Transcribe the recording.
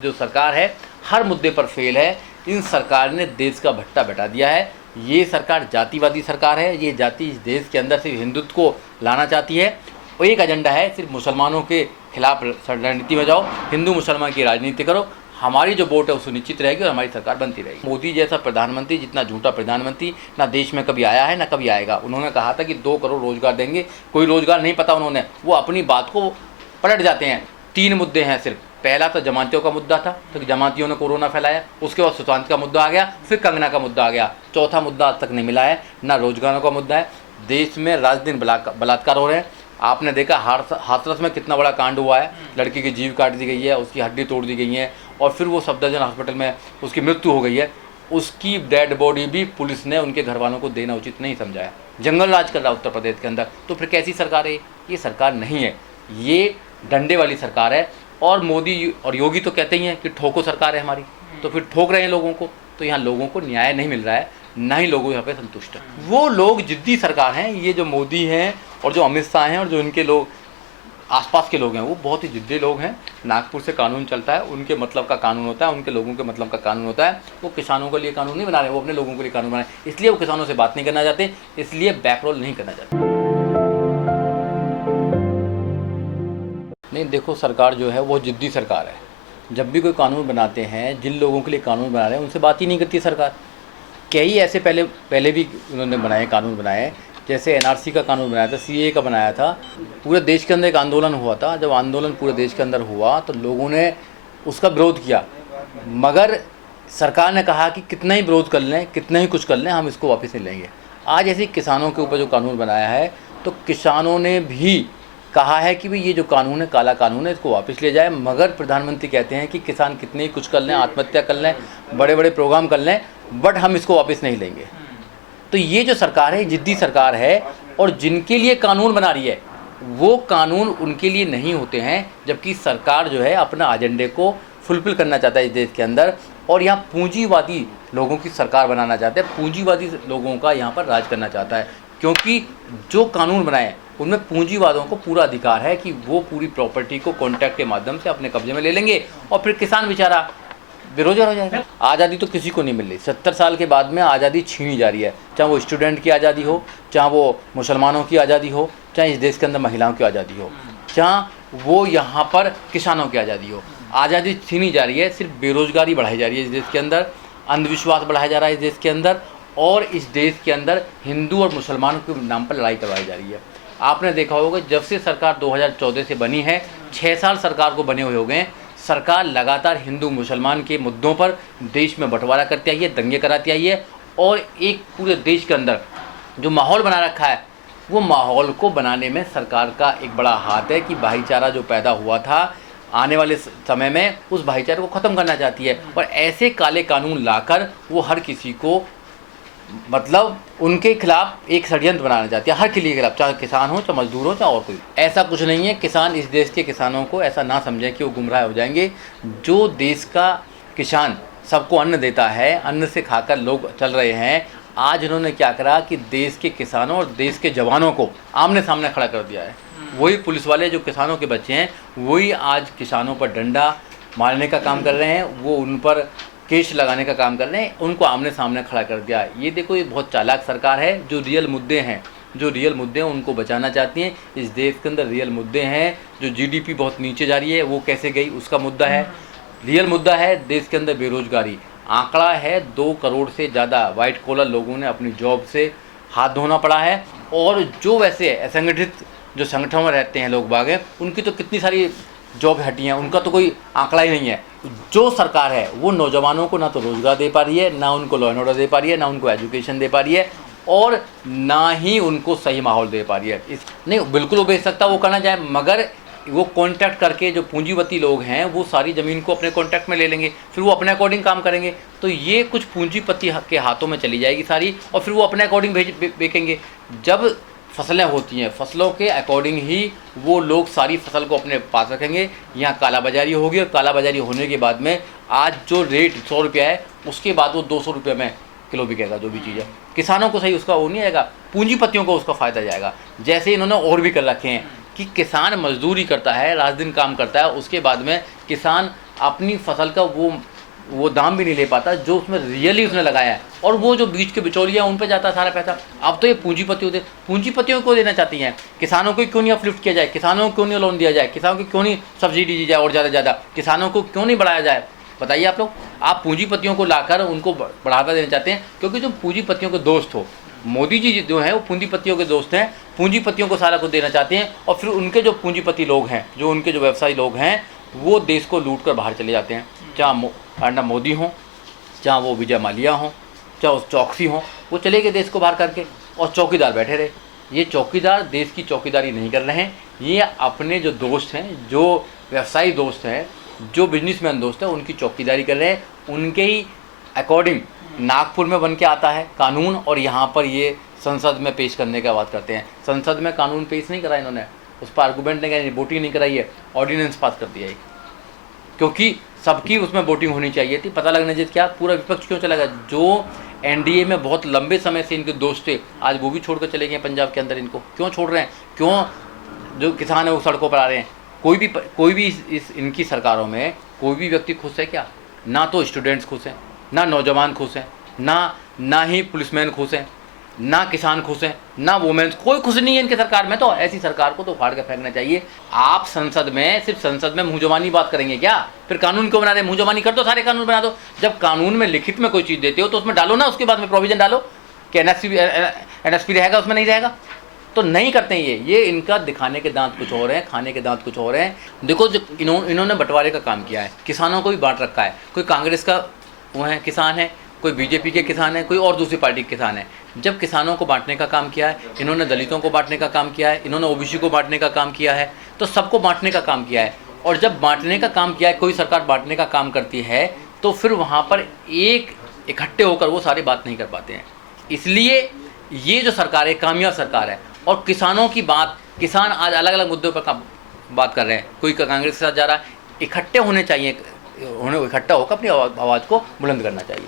जो सरकार है हर मुद्दे पर फेल है। इन सरकार ने देश का भट्टा बैठा दिया है। ये सरकार जातिवादी सरकार है। ये जाति इस देश के अंदर सिर्फ हिंदुत्व को लाना चाहती है और एक एजेंडा है सिर्फ मुसलमानों के खिलाफ रणनीति में जाओ, हिंदू मुसलमान की राजनीति करो, हमारी जो वोट है वो सुनिश्चित रहेगी और हमारी सरकार बनती रहेगी। मोदी जैसा प्रधानमंत्री, जितना झूठा प्रधानमंत्री ना देश में कभी आया है ना कभी आएगा। उन्होंने कहा था कि 2 करोड़ रोजगार देंगे, कोई रोजगार नहीं पता उन्होंने, वो अपनी बात को पलट जाते हैं। 3 मुद्दे हैं सिर्फ। पहला तो जमातियों का मुद्दा था, तो जमातियों ने कोरोना फैलाया, उसके बाद सुशांत का मुद्दा आ गया, फिर कंगना का मुद्दा आ गया। चौथा मुद्दा आज तक नहीं मिला है, ना रोजगारों का मुद्दा है। देश में रात दिन बलात्कार हो रहे हैं। आपने देखा हाथरस में कितना बड़ा कांड हुआ है, लड़की की जीभ काट दी गई है, उसकी हड्डी तोड़ दी गई है और फिर वो सफदरजंग हॉस्पिटल में उसकी मृत्यु हो गई है। उसकी डेड बॉडी भी पुलिस ने उनके घर वालों को देना उचित नहीं समझाया। जंगल राज कर रहा उत्तर प्रदेश के अंदर, तो फिर कैसी सरकार है ये? सरकार नहीं है, ये डंडे वाली सरकार है। और मोदी और योगी तो कहते ही हैं कि ठोको सरकार है हमारी, तो फिर ठोक रहे हैं लोगों को। तो यहाँ लोगों को न्याय नहीं मिल रहा है, ना ही लोग यहाँ पे संतुष्ट हैं। वो लोग जिद्दी सरकार हैं, ये जो मोदी हैं और जो अमित शाह हैं और जो इनके लोग आसपास के लोग हैं, वो बहुत ही जिद्दी लोग हैं। नागपुर से कानून चलता है, उनके मतलब का कानून होता है, उनके लोगों के मतलब का कानून होता है। वो किसानों के लिए कानून नहीं बना रहे, वो अपने लोगों के लिए कानून बना रहे हैं। इसलिए वो किसानों से बात नहीं करना चाहते, इसलिए बैकरोल नहीं करना चाहते। नहीं, देखो, सरकार जो है वो जिद्दी सरकार है। जब भी कोई कानून बनाते हैं, जिन लोगों के लिए कानून बना रहे हैं उनसे बात ही नहीं करती सरकार। कई ऐसे पहले भी उन्होंने कानून बनाए, जैसे एनआरसी का कानून बनाया था, सीएए का बनाया था। पूरे देश के अंदर एक आंदोलन हुआ था। जब आंदोलन पूरे देश के अंदर हुआ तो लोगों ने उसका विरोध किया, मगर सरकार ने कहा कि कितना ही विरोध कर लें, कितना ही कुछ कर लें, हम इसको वापस नहीं लेंगे। आज ऐसे किसानों के ऊपर जो कानून बनाया है, तो किसानों ने भी कहा है कि भाई ये जो कानून है काला कानून है, इसको वापस ले जाए। मगर प्रधानमंत्री कहते हैं कि किसान कितने ही कुछ कर लें, आत्महत्या कर लें, बड़े बड़े प्रोग्राम कर लें, बट हम इसको वापस नहीं लेंगे। तो ये जो सरकार है जिद्दी सरकार है, और जिनके लिए कानून बना रही है वो कानून उनके लिए नहीं होते हैं, जबकि सरकार जो है अपना एजेंडे को फुलफिल करना चाहता है इस देश के अंदर, और यहाँ पूंजीवादी लोगों की सरकार बनाना चाहता है, पूंजीवादी लोगों का यहाँ पर राज करना चाहता है। क्योंकि जो कानून बनाए उनमें पूंजीवादों को पूरा अधिकार है कि वो पूरी प्रॉपर्टी को कॉन्ट्रैक्ट के माध्यम से अपने कब्जे में ले लेंगे और फिर किसान बेचारा बेरोजगार हो जाएगा। आज़ादी तो किसी को नहीं मिल रही। 70 साल के बाद में आज़ादी छीनी जा रही है, चाहे वो स्टूडेंट की आज़ादी हो, चाहे वो मुसलमानों की आज़ादी हो, चाहे इस देश के अंदर महिलाओं की आज़ादी हो, चाहे वो यहाँ पर किसानों की आज़ादी हो। आज़ादी छीनी जा रही है, सिर्फ बेरोजगारी बढ़ाई जा रही है इस देश के अंदर, अंधविश्वास बढ़ाया जा रहा है इस देश के अंदर, और इस देश के अंदर हिंदू और मुसलमानों के नाम पर लड़ाई करवाई जा रही है। आपने देखा होगा जब से सरकार 2014 से बनी है, 6 साल सरकार को बने हुए हो गए। सरकार लगातार हिंदू मुसलमान के मुद्दों पर देश में बंटवारा करती आई है, दंगे कराती आई है, और एक पूरे देश के अंदर जो माहौल बना रखा है, वो माहौल को बनाने में सरकार का एक बड़ा हाथ है कि भाईचारा जो पैदा हुआ था आने वाले समय में उस भाईचारे को ख़त्म करना चाहती है। और ऐसे काले कानून लाकर वो हर किसी को, मतलब उनके खिलाफ एक षड्यंत्र बनाना चाहती है, हर के लिए खिलाफ, चाहे किसान हो, चाहे मजदूर हो, चाहे और कोई। ऐसा कुछ नहीं है। किसान, इस देश के किसानों को ऐसा ना समझें कि वो गुमराह हो जाएंगे। जो देश का किसान सबको अन्न देता है, अन्न से खाकर लोग चल रहे हैं, आज इन्होंने क्या करा कि देश के किसानों और देश के जवानों को आमने सामने खड़ा कर दिया है। वही पुलिस वाले जो किसानों के बच्चे हैं, वही आज किसानों पर डंडा मारने का काम कर रहे हैं, वो उन पर केस लगाने का काम कर रहे हैं, उनको आमने सामने खड़ा कर दिया। ये देखो, ये बहुत चालाक सरकार है। जो रियल मुद्दे हैं उनको बचाना चाहती हैं। इस देश के अंदर रियल मुद्दे हैं। जो जीडीपी बहुत नीचे जा रही है वो कैसे गई, उसका मुद्दा है। रियल मुद्दा है देश के अंदर बेरोजगारी। आंकड़ा है 2 करोड़ से ज़्यादा वाइट कॉलर लोगों ने अपनी जॉब से हाथ धोना पड़ा है। और जो वैसे असंगठित जो संगठनों में रहते हैं लोग बाग हैं, उनकी तो कितनी सारी जॉब हटी हैं, उनका तो कोई आंकड़ा ही नहीं है। जो सरकार है वो नौजवानों को ना तो रोजगार दे पा रही है, ना उनको लॉ एंड ऑर्डर दे पा रही है, ना उनको एजुकेशन दे पा रही है, और ना ही उनको सही माहौल दे पा रही है। नहीं, बिल्कुल वो बेच सकता, वो करना चाहे, मगर वो कॉन्ट्रैक्ट करके जो पूंजीपति लोग हैं वो सारी ज़मीन को अपने कॉन्ट्रैक्ट में ले लेंगे, फिर वो अपने अकॉर्डिंग काम करेंगे। तो ये कुछ पूंजीपति के हाथों में चली जाएगी सारी, और फिर वो अपने अकॉर्डिंग बेचेंगे। जब फसलें होती हैं, फसलों के अकॉर्डिंग ही वो लोग सारी फसल को अपने पास रखेंगे। यहाँ कालाबाजारी होगी, और कालाबाजारी होने के बाद में आज जो रेट 100 रुपया है, उसके बाद वो 200 रुपये में किलो बिकेगा जो भी चीज़ है। किसानों को सही उसका वो नहीं आएगा, पूंजीपतियों को उसका फ़ायदा जाएगा। जैसे इन्होंने और भी कर रखे हैं कि किसान मजदूरी करता है, रात दिन काम करता है, उसके बाद में किसान अपनी फसल का वो दाम भी नहीं ले पाता जो उसमें रियली उसने लगाया है, और वो जो बीच के बिचौलिया उन पे जाता है सारा पैसा। अब तो ये पूंजीपतियों को देना चाहती हैं। किसानों को क्यों नहीं अपलिफ्ट किया जाए, किसानों को क्यों नहीं लोन दिया जाए, किसानों को क्यों नहीं सब्सिडी दी जाए और ज़्यादा से ज़्यादा, किसानों को क्यों नहीं बढ़ाया जाए? बताइए आप लोग। आप पूंजीपतियों को लाकर उनको बढ़ावा देना चाहते हैं, क्योंकि जो पूंजीपतियों के दोस्त हो, मोदी जी जो हैं वो पूंजीपतियों के दोस्त हैं, पूंजीपतियों को सारा कुछ देना चाहते हैं, और फिर उनके जो पूंजीपति लोग हैं, जो उनके जो व्यवसायी लोग हैं, वो देश को लूट कर बाहर चले जाते हैं। चाहे अर्नब मोदी हों, चाहे वो विजय माल्या हों, चाहे उस चौकसी हों, वो चले गए देश को बाहर करके, और चौकीदार बैठे रहे। ये चौकीदार देश की चौकीदारी नहीं कर रहे हैं, ये अपने जो दोस्त हैं, जो व्यवसायी दोस्त हैं, जो बिजनेसमैन दोस्त हैं, उनकी चौकीदारी कर रहे हैं। उनके ही अकॉर्डिंग नागपुर में बन के आता है कानून, और यहाँ पर ये संसद में पेश करने का बात करते हैं। संसद में कानून पेश नहीं करा इन्होंने, उस पर आर्गूमेंट नहीं, वोटिंग नहीं कराई है, ऑर्डिनेंस पास कर दिया है, क्योंकि सबकी उसमें वोटिंग होनी चाहिए थी। पता लगना चाहिए क्या पूरा विपक्ष क्यों चला गया? जो एनडीए में बहुत लंबे समय से इनके दोस्त थे, आज वो भी छोड़ कर चले गए पंजाब के अंदर। इनको क्यों छोड़ रहे हैं? क्यों जो किसान है वो सड़कों पर आ रहे हैं? कोई भी इस इनकी सरकारों में कोई भी व्यक्ति खुश है क्या? ना तो स्टूडेंट्स खुश हैं, ना नौजवान खुश हैं, ना ही पुलिसमैन खुश हैं, ना किसान खुश हैं, ना वुमेन्स, कोई खुश नहीं है इनकी सरकार में। तो ऐसी सरकार को तो फाड़ के फेंकना चाहिए। आप संसद में सिर्फ संसद में मुँह जबानी बात करेंगे क्या? फिर कानून क्यों बना रहे हैं? मुँह जबानी कर दो, सारे कानून बना दो। जब कानून में लिखित में कोई चीज़ देते हो तो उसमें डालो ना, उसके बाद में प्रोविजन डालो कि एनएसपी रहेगा, उसमें नहीं रहेगा। तो नहीं करते हैं ये इनका दिखाने के दांत कुछ और हैं, खाने के दांत कुछ और हैं। देखो जो इन्होंने बंटवारे का काम किया है, किसानों को भी बांट रखा है। कोई कांग्रेस का वो है किसान है, कोई बीजेपी के किसान है, कोई और दूसरी पार्टी के किसान है। जब किसानों को बांटने का काम किया है इन्होंने, दलितों को बांटने का काम किया है इन्होंने, ओबीसी को बांटने का काम किया है, तो सबको बांटने का काम किया है। और जब बांटने का काम किया है, कोई सरकार बांटने का काम करती है, तो फिर वहाँ पर एक इकट्ठे होकर वो सारी बात नहीं कर पाते हैं। इसलिए ये जो सरकार है कामयाब सरकार है। और किसानों की बात, किसान आज अलग अलग मुद्दों पर बात कर रहे हैं, कोई कांग्रेस के साथ जा रहा है। इकट्ठे होने चाहिए, इकट्ठा होकर अपनी आवाज़ को बुलंद करना चाहिए।